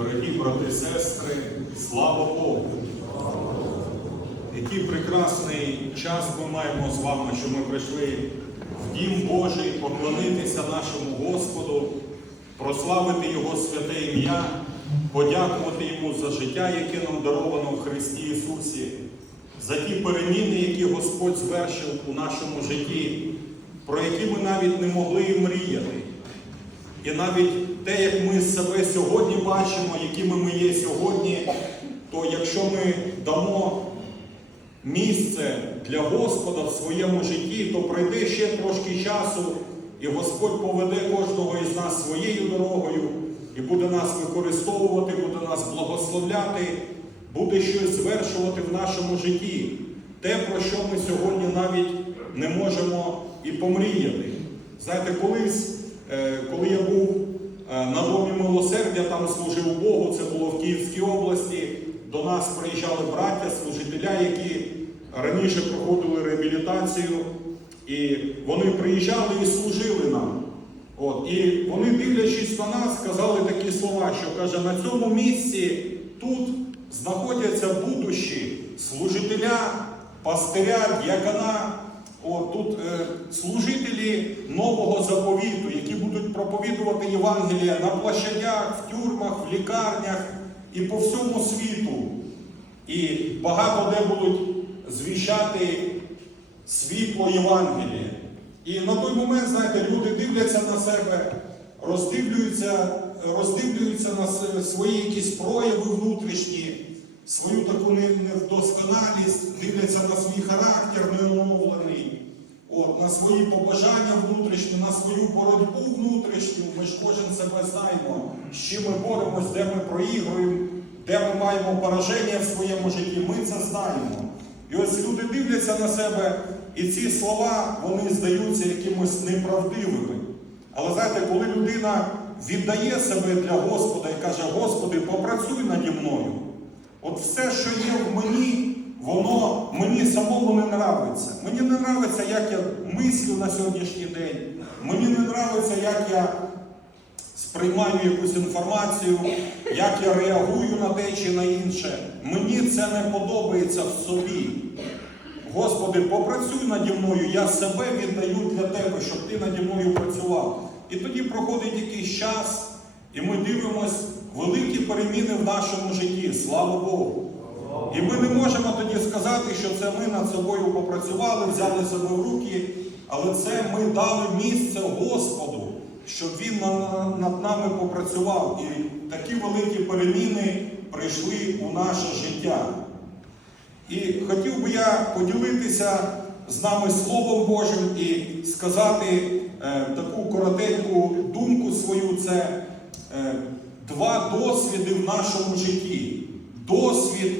Дорогі брати і сестри, слава Богу! Який прекрасний час ми маємо з вами, що ми прийшли в Дім Божий поклонитися нашому Господу, прославити Його святе ім'я, подякувати Йому за життя, яке нам даровано в Христі Ісусі, за ті переміни, які Господь звершив у нашому житті, про які ми навіть не могли і мріяти. І навіть те, як ми себе сьогодні бачимо, якими ми є сьогодні, то якщо ми дамо місце для Господа в своєму житті, то пройде ще трошки часу, і Господь поведе кожного із нас своєю дорогою і буде нас використовувати, буде нас благословляти, буде щось звершувати в нашому житті. Те, про що ми сьогодні навіть не можемо і помріяти. Знаєте, колись, е, коли я був на домі милосердя, там служив Богу, це було в Київській області. До нас приїжджали браття, служителя, які раніше проходили реабілітацію, і вони приїжджали і служили нам. От, і вони, дивлячись на нас, сказали такі слова, що каже, на цьому місці тут знаходяться будущі служителя, пастиря, діакона, От, тут е, служителі нового заповіту, які будуть проповідувати Євангелія на площадях, в тюрмах, в лікарнях і по всьому світу. І багато де будуть звіщати світло Євангелія. І на той момент, знаєте, люди дивляться на себе, роздивлюються, роздивлюються на свої якісь прояви внутрішні, свою таку не- невдосконалість, дивляться на свій характер неоновлений, от, на свої побажання внутрішні, на свою боротьбу внутрішню. Ми ж кожен себе знаємо, з чим ми боремось, де ми проігруємо, де ми маємо пораження в своєму житті. Ми це знаємо. І ось люди дивляться на себе, і ці слова вони здаються якимось неправдивими. Але знаєте, коли людина віддає себе для Господа і каже, Господи, попрацюй наді мною. От все, що є в мені, воно мені самому не нравиться. Мені не нравиться, як я мислю на сьогоднішній день. Мені не нравиться, як я сприймаю якусь інформацію, як я реагую на те чи на інше. Мені це не подобається в собі. Господи, попрацюй наді мною, я себе віддаю для Тебе, щоб Ти наді мною працював. І тоді проходить якийсь час, і ми дивимось великі переміни в нашому житті. Слава Богу! І ми не можемо тоді сказати, що це ми над собою попрацювали, взяли себе в руки, але це ми дали місце Господу, щоб Він на- над нами попрацював. І такі великі переміни прийшли у наше життя. І хотів би я поділитися з нами Словом Божим і сказати е, таку коротеньку думку свою. Це е, два досвіди в нашому житті. Досвід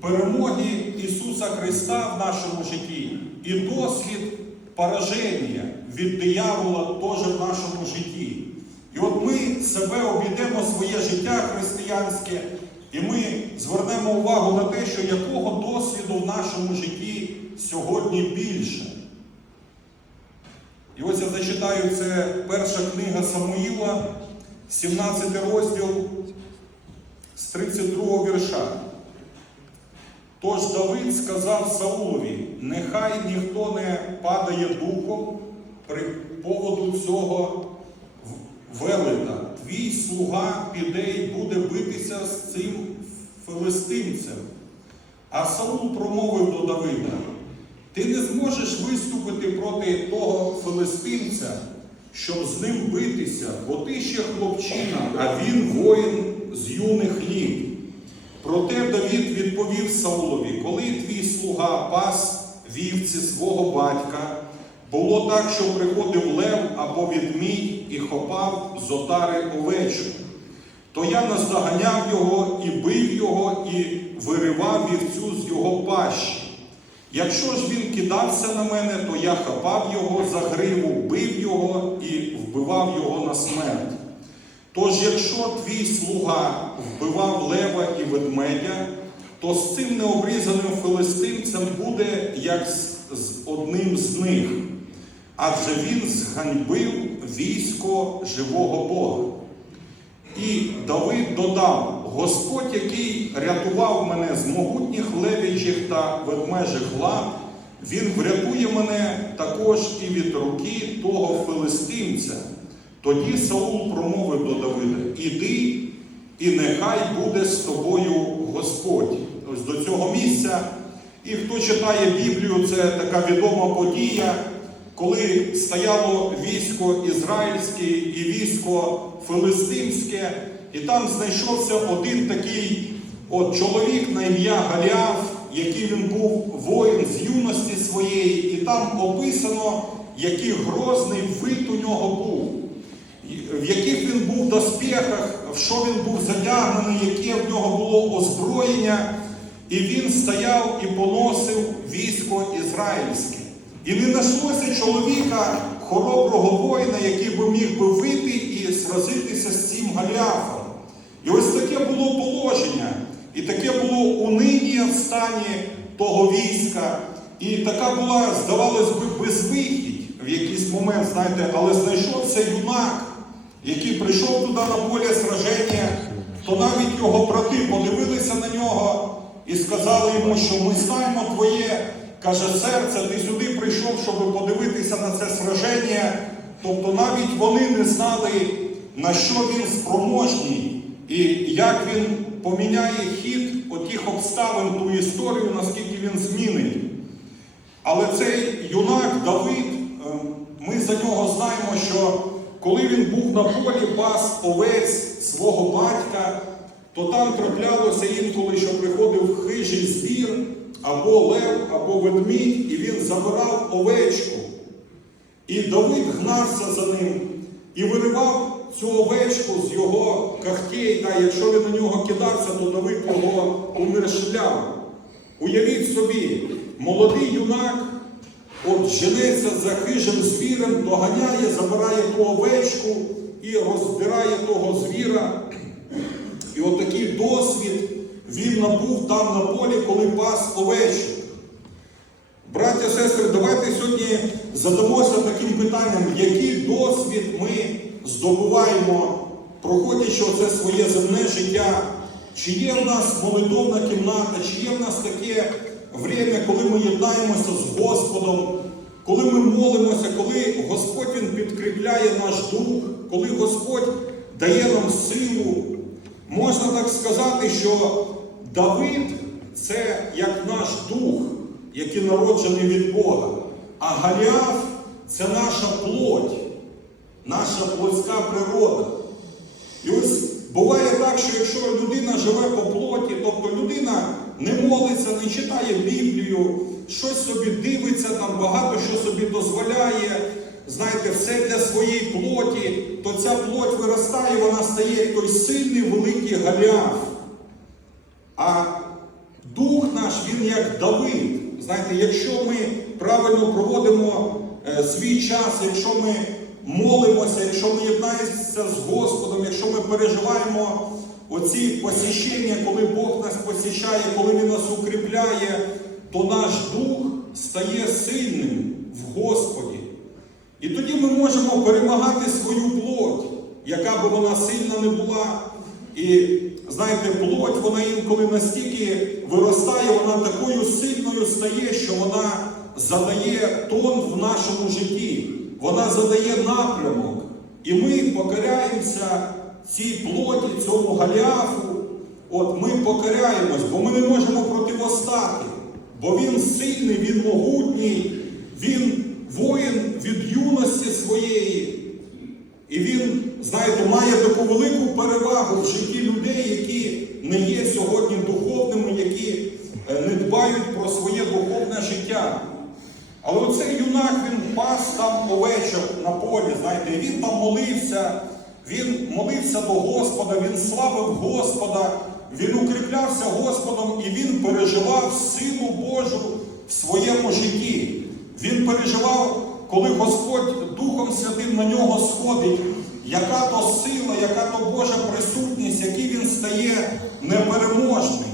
перемоги Ісуса Христа в нашому житті і досвід пораження від диявола теж в нашому житті. І от ми себе обійдемо своє життя християнське, і ми звернемо увагу на те, що якого досвіду в нашому житті сьогодні більше. І ось я зачитаю це перша книга Самуїла, 17 розділ з 32 вірша. Тож Давид сказав Саулові, нехай ніхто не падає духом при поводу цього велета. Твій слуга піде і буде битися з цим филистимцем. А Саул промовив до Давида: Ти не зможеш виступити проти того филистимця, щоб з ним битися, бо ти ще хлопчина, а він воїн з юних літ. Проте Давід відповів Саулові, коли твій слуга пас вівці свого батька, було так, що приходив лев або відмій і хопав з отари овечу. То я наздоганяв його і бив його, і виривав вівцю з його пащі. Якщо ж він кидався на мене, то я хапав його за гриву, бив його і вбивав його на смерть. Тож, якщо твій слуга вбивав лева і ведмедя, то з цим необрізаним филистимцем буде як з, з одним з них, адже він зганьбив військо живого Бога. І Давид додав: Господь, який рятував мене з могутніх левічих та ведмежих лап, Він врятує мене також і від руки того филистимця. Тоді Саул промовив до Давида: Іди, і нехай буде з тобою Господь. Ось до цього місця. І хто читає Біблію, це така відома подія, коли стояло військо ізраїльське і військо филистимське, і там знайшовся один такий от чоловік на ім'я Галіаф, який він був воїн з юності своєї, і там описано, який грозний вид у нього був, в яких він був доспіхах, в що він був задягнений, яке в нього було озброєння. І він стояв і поносив військо ізраїльське. І не знайшлося чоловіка, хороброго воїна, який би міг би вийти і сразитися з цим Галіафом. І ось таке було положення, і таке було униння в стані того війська. І така була, здавалось би, безвихідь в якийсь момент, знаєте, але знайшовся юнак, який прийшов туди на поле сраження, то навіть його брати подивилися на нього і сказали йому, що ми знаємо твоє, каже серце, ти сюди прийшов, щоб подивитися на це сраження. Тобто навіть вони не знали, на що він спроможний, і як він поміняє хід отих обставин ту історію, наскільки він змінить. Але цей юнак Давид, е, ми за нього знаємо, що коли він був на полі пас овець свого батька, то там траплялося інколи, що приходив хижий звір, або лев, або ведмідь, і він забирав овечку. І Давид гнався за ним і виривав цю овечку з його кахтей, та якщо він на нього кидався, то Давид його умершляв. Уявіть собі, молодий юнак от женеться за хижим звірем, доганяє, забирає ту овечку і роздирає того звіра. І от досвід він набув там на полі, коли пас овечку. Браття, сестри, давайте сьогодні задамося таким питанням, який досвід ми здобуваємо, проходячи оце своє земне життя. Чи є в нас молитовна кімната, чи є в нас таке время, коли ми єднаємося з Господом, коли ми молимося, коли Господь Він підкріпляє наш дух, коли Господь дає нам силу. Можна так сказати, що Давид це як наш дух, який народжений від Бога. А Галіаф це наша плоть, наша плотська природа. І ось буває так, що якщо людина живе по плоті, тобто людина не молиться, не читає Біблію, щось собі дивиться, там багато що собі дозволяє, знаєте, все для своєї плоті, то ця плоть виростає, вона стає як той сильний великий Галіаф. А дух наш, він як Давид. Знаєте, якщо ми правильно проводимо е, свій час, якщо ми молимося, якщо ми єднаємося з Господом, якщо ми переживаємо оці посіщення, коли Бог нас посіщає, коли Він нас укріпляє, то наш дух стає сильним в Господі. І тоді ми можемо перемагати свою плоть, яка би вона сильна не була. І знаєте, плоть, вона інколи настільки виростає, вона такою сильною стає, що вона задає тон в нашому житті, вона задає напрямок. І ми покоряємося цій плоті, цьому галіафу. От ми покоряємось, бо ми не можемо противостати. Бо він сильний, він могутній, він воїн від юності своєї. І він, знаєте, має таку велику перевагу в житті людей, які не є сьогодні духовними, які е, не дбають про своє духовне життя. Але оцей юнак він пас там овечок на полі, знаєте, він там молився, він молився до Господа, він славив Господа, він укріплявся Господом і він переживав силу Божу в своєму житті. Він переживав, коли Господь Духом Святим на нього сходить, яка то сила, яка то Божа присутність, який він стає непереможний.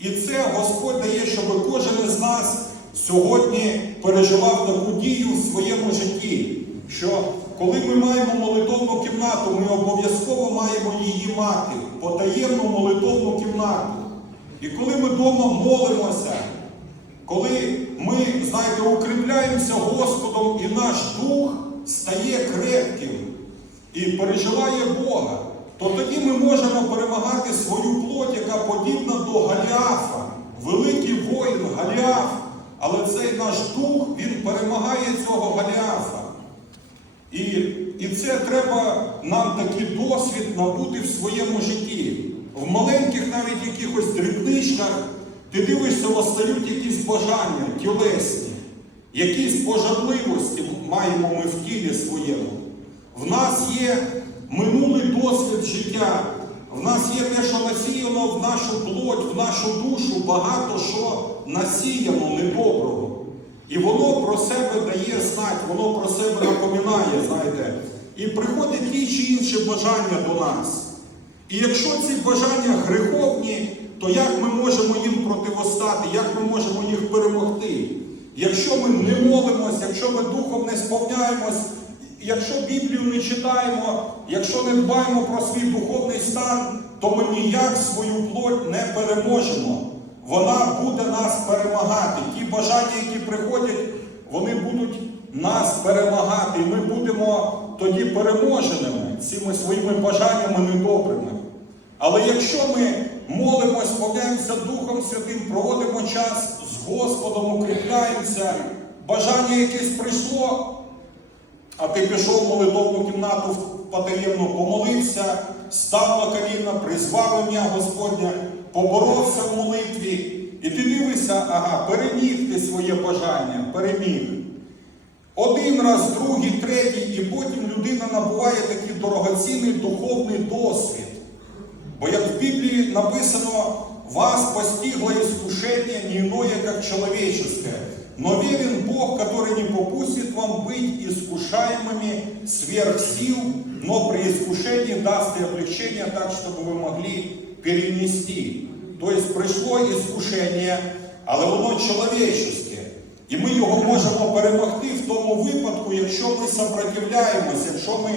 І це Господь дає, щоб кожен із нас сьогодні переживав таку дію в своєму житті. Що коли ми маємо молитовну кімнату, ми обов'язково маємо її мати. потаємну молитовну кімнату. І коли ми вдома молимося, коли ми, знаєте, укріпляємося Господом і наш дух стає крепким і переживає Бога, то тоді ми можемо перемагати свою плоть, яка подібна до Галіафа, великий воїн Галіаф, але цей наш дух, він перемагає цього Галіафа. І, і це треба нам такий досвід набути в своєму житті. В маленьких навіть якихось дрібничках ти дивишся, настають якісь бажання тілесні, якісь пожадливості маємо ми в тілі своєму. В нас є минулий досвід життя, в нас є те, що насіяно в нашу плоть, в нашу душу, багато що насіяно недоброго. І воно про себе дає знати, воно про себе напоминає, знаєте. І приходять ті чи інші бажання до нас. І якщо ці бажання греховні, то як ми можемо їм противостати, як ми можемо їх перемогти? Якщо ми не молимось, якщо ми духом не сповняємось, якщо Біблію не читаємо, якщо не дбаємо про свій духовний стан, то ми ніяк свою плоть не переможемо. Вона буде нас перемагати. Ті бажання, які приходять, вони будуть нас перемагати. І ми будемо тоді переможеними цими своїми бажаннями недобрими. Але якщо ми молимось, сповняємося Духом Святим, проводимо час з Господом, укріпляємося, бажання якесь прийшло, а ти пішов в молитовну кімнату потаємно помолився, став на коліна, призвав ім'я Господня, поборовся в молитві, і ти дивишся, ага, переміг ти своє бажання, переміг. Один раз, другий, третій, і потім людина набуває такий дорогоцінний духовний досвід. Бо як в Біблії написано, вас постигло искушение не иное, как человеческое. Но верен Бог, который не попустит вам быть искушаемыми сверх сил, но при искушении даст и облегчение так, чтобы вы могли перенести. То есть прийшло іскушення, але воно чоловічеське. І ми його можемо перемогти в тому випадку, якщо ми сопротивляємось, якщо ми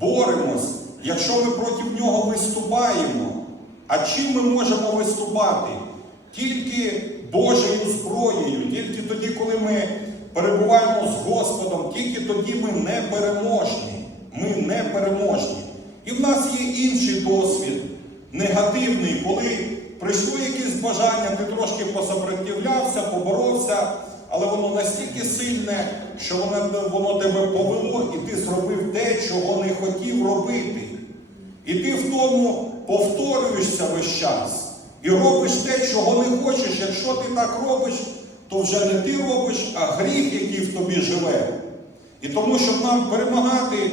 боремось, якщо ми проти нього виступаємо. А чим ми можемо виступати? Тільки Божою зброєю, тільки тоді, коли ми перебуваємо з Господом, тільки тоді ми не переможні. Ми не переможні. І в нас є інший досвід, негативний, коли прийшло якесь бажання, ти трошки посопротивлявся, поборовся, але воно настільки сильне, що воно, воно тебе повело, і ти зробив те, чого не хотів робити. І ти в тому повторюєшся весь час. І робиш те, чого не хочеш. Якщо ти так робиш, то вже не ти робиш, а гріх, який в тобі живе. І тому, щоб нам перемагати,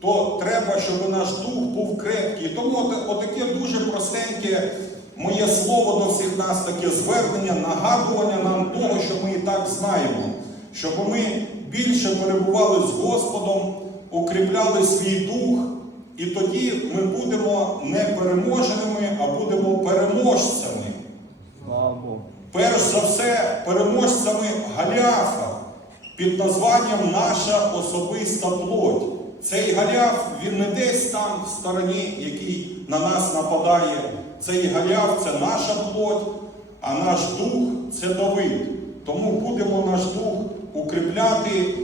то треба, щоб наш дух був крепкий. І тому отаке дуже простеньке моє слово до всіх нас, таке звернення, нагадування нам того, що ми і так знаємо, щоб ми більше перебували з Господом, укріпляли свій дух. І тоді ми будемо не переможеними, а будемо переможцями. Перш за все, переможцями Галіафа під названням Наша особиста плоть. Цей Галіаф, він не десь там в стороні, який на нас нападає. Цей Галіаф це наша плоть, а наш дух це Давид. Тому будемо наш дух укріпляти,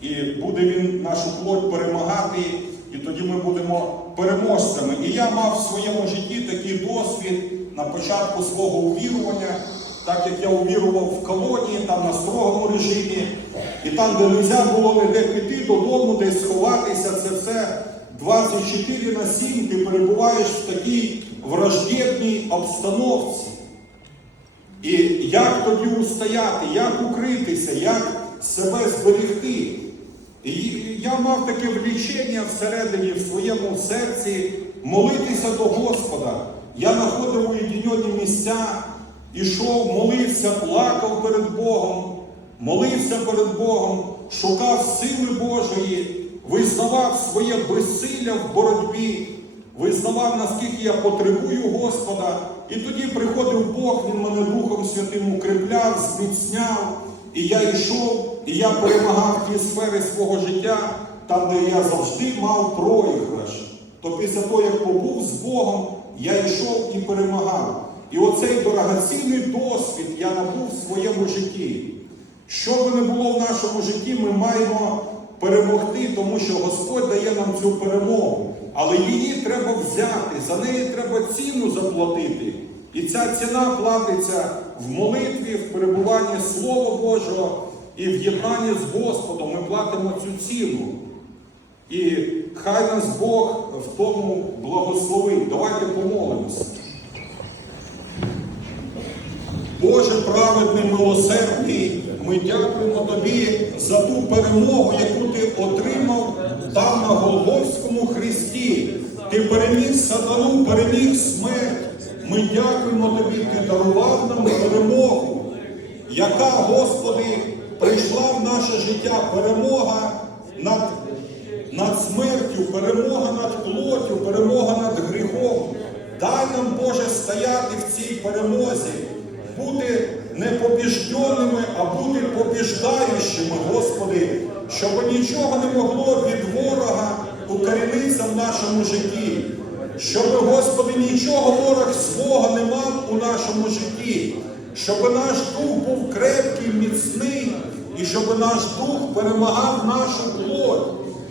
і буде він нашу плоть перемагати, і тоді ми будемо переможцями. І я мав в своєму житті такий досвід на початку свого увірування, так як я увірував в колонії, там на строгому режимі, і там, де не можна було ніде піти додому, десь сховатися, це все 24 на 7 ти перебуваєш в такій враждебній обстановці. І як тоді устояти, як укритися, як себе зберегти. І я мав таке влічення всередині, в своєму серці молитися до Господа. Я знаходив уєдинені місця, ішов, молився, плакав перед Богом, молився перед Богом, шукав сили Божої, визнавав своє безсилля в боротьбі, визнавав, наскільки я потребую Господа. І тоді приходив Бог, Він мене Духом Святим укріпляв, зміцняв. І я йшов, і я перемагав ті сфери свого життя, там, де я завжди мав проіграш. То після того, як побув з Богом, я йшов і перемагав. І оцей дорогоцінний досвід я набув в своєму житті. Що би не було в нашому житті, ми маємо перемогти, тому що Господь дає нам цю перемогу. Але її треба взяти, за неї треба ціну заплатити. І ця ціна платиться в молитві, в перебуванні Слова Божого і в єднанні з Господом. Ми платимо цю ціну. І хай нас Бог в тому благословить. Давайте помолимося. Боже праведний, милосердний, ми дякуємо Тобі за ту перемогу, яку Ти отримав там на Голгофському Христі. Ти переміг сатану, переміг смерть. Ми дякуємо Тобі, Ти дарував нам перемогу, яка, Господи, прийшла в наше життя перемога над, над смертю, перемога над плоттю, перемога над гріхом. Дай нам, Боже, стояти в цій перемозі бути не побіжденними, а бути побіждаючими, Господи, щоб нічого не могло від ворога укорінитися в нашому житті. Щоб, Господи, нічого ворог свого не мав у нашому житті, щоб наш дух був крепкий, міцний, і щоб наш дух перемагав нашу плоть,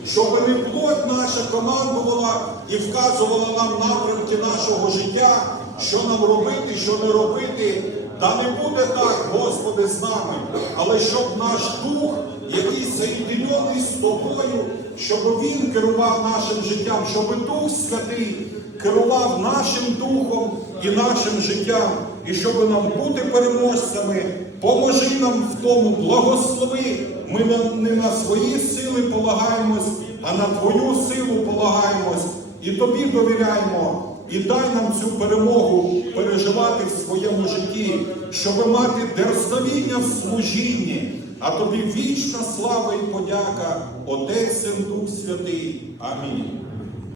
щоб не плоть наша командувала і вказувала нам напрямки нашого життя, що нам робити, що не робити. Та не буде так, Господи, з нами, але щоб наш дух, який соєдинений з тобою, щоб він керував нашим життям, щоб Дух Святий керував нашим духом і нашим життям, і щоб нам бути переможцями, поможи нам в тому, благослови. Ми не на свої сили полагаємось, а на Твою силу полагаємось. І тобі довіряємо. І дай нам цю перемогу переживати в своєму житті, щоб мати дерзновіння в служінні, а тобі вічна слава і подяка, Отець Син Дух Святий. Амінь.